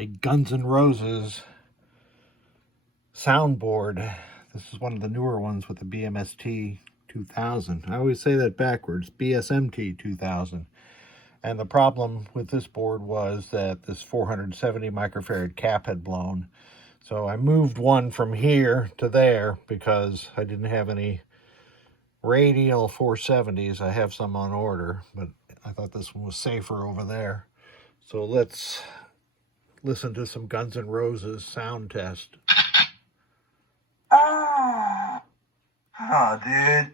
a Guns N' Roses soundboard. This is one of the newer ones with the BMST 2000. I always say that backwards, BSMT 2000. And the problem with this board was that this 470 microfarad cap had blown. So I moved one from here to there because I didn't have any radial 470s. I have some on order, but I thought this one was safer over there. So let's listen to some Guns N' Roses sound test. Oh, dude.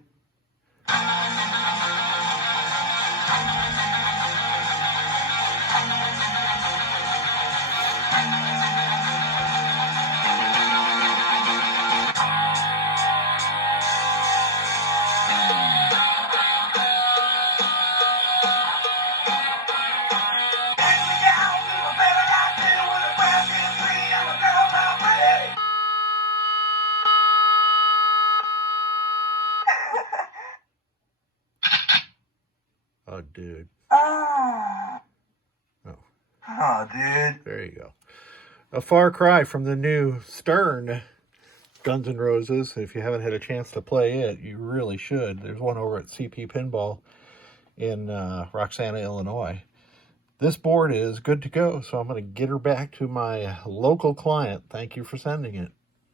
Oh, dude. Oh, dude. There you go. A far cry from the new Stern Guns N' Roses. If you haven't had a chance to play it, you really should. There's one over at CP Pinball in Roxana, Illinois. This board is good to go, so I'm going to get her back to my local client. Thank you for sending it.